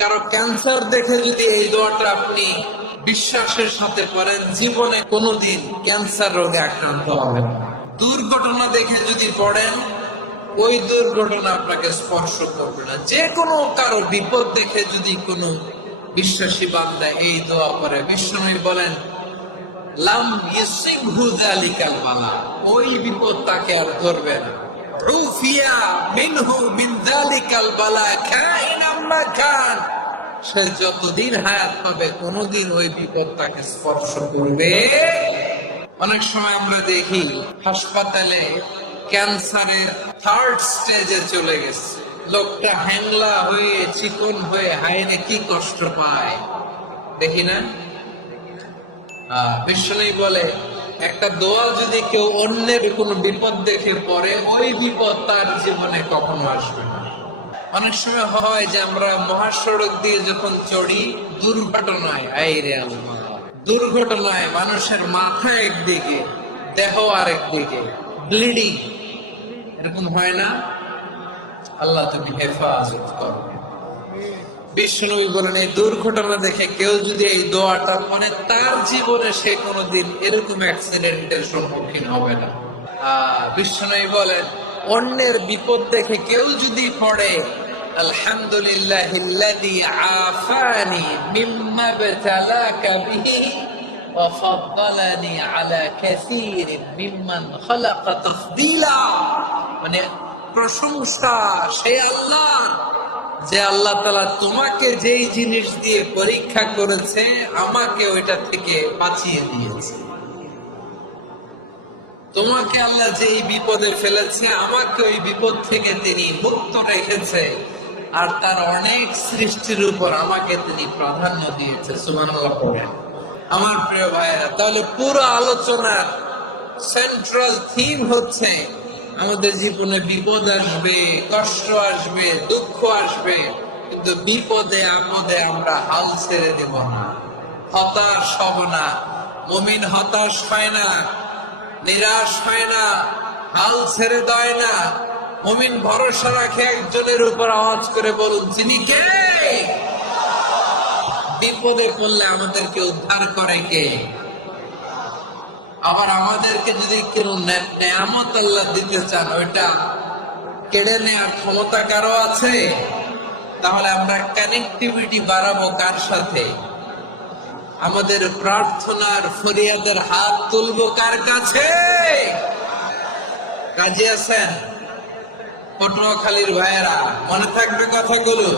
কারো ক্যান্সার দেখে যদি এই দোয়াটা আপনি বিশ্বাসের সাথে পড়েন, জীবনে কোনোদিন ক্যান্সার রোগে আক্রান্ত হবেন না। দুর্ঘটনা দেখে যদি পড়েন, ওই দুর্ঘটনা আপনাকে স্পর্শ করবে না। যে কোনো কারো বিপদ দেখে যদি কোনো বিশ্বাসী বান্দা এই দোয়া পড়ে, বিষ্ণু বলেন লাম ইউসিবহু যালিকাল বালা, ওই বিপদ তাকে আর ধরবে না। উফিয়া মিনহু মিন যালিকাল বালা কাইনাম মা কান, সে যতদিন হায়াত পাবে কোনদিন ওই বিপদ তাকে স্পর্শ করবে। অনেক সময় আমরা দেখি হাসপাতালে ক্যান্সারের 3rd স্টেজে চলে গেছে, লোকটা হ্যাংলা হয়ে চিকন হয়ে হাইনে কি কষ্ট পায় দেখি না। বিষ্ণু বলে একটা দোয়া যদি কেউ অন্যের কোনো বিপদ দেখে পড়ে, ওই বিপদ তার জীবনে কখনো আসবে না। অনেক সময় হয় যে আমরা মহাসড়ক দিয়ে যখন চড়ি, দুর্ঘটনায় দুর্ঘটনায় মানুষের মাথা একদিকে, দেহ আরেক দিকে, ব্লিডিং, এরকম হয় না? আল্লাহ তুমি হেফাজত করো। বিষ্ণু বলেন এই দুর্ঘটনা দেখে কেউ যদি এই দোয়াটা পড়ে, তার জীবনে সে কোনোদিন এরকম অ্যাক্সিডেন্টের সম্মুখীন হবে না। বিষ্ণু বলেন অন্যের বিপদ দেখে কেউ যদি পড়ে, আলহামদুলিল্লাহিল্লাযী আফানি মিম্মা বতালাকা বিহি ওয়া ফাদ্দালানি আলা কাসীরিন মিম্মান খালাকা তাফদীলা, মানে প্রশংসা সে আল্লাহ, যে আল্লাহ তাআলা তোমাকে যেই জিনিস দিয়ে পরীক্ষা করেছে, আমাকে ওইটা থেকে বাঁচিয়ে দিয়েছে। তোমাকে আল্লাহ যেই বিপদে ফেলেছে, আমাকে ওই বিপদ থেকে তিনি মুক্ত রেখেছে, আর তার অনেক সৃষ্টির উপর আমাকে তিনি প্রাধান্য দিয়েছে। সুবহানাল্লাহ পড়েন। আমার প্রিয় ভাইয়েরা, তাহলে পুরো আলোচনার সেন্ট্রাল থিম হচ্ছে আমাদের জীবনে বিপদ আসবে, কষ্ট আসবে, দুঃখ আসবে, কিন্তু বিপদে আপদে আমরা হাল ছেড়ে দেব না, হতাশ হব না। মুমিন হতাশ হয় না, নিরাশ হয় না, হাল ছেড়ে দেয় না। মুমিন ভরসা রাখে একজনের উপর। আওয়াজ করে বলুন, যিনি কে? বিপদে পড়লে আমাদেরকে উদ্ধার করে কে? আবার আমাদেরকে যদি কেউ নেয়ামত আল্লাহ দিতে চান, ওইটা কেড়ে নেওয়ার ক্ষমতা কারো আছে? তাহলে আমরা কানেক্টিভিটি বাড়াবো কার সাথে? আমাদের প্রার্থনার ফরিয়াদের হাত তুলবো কার কাছে? কাজে আছেন পটুয়াখালীর ভাইয়েরা, মনে থাকবে কথাগুলো।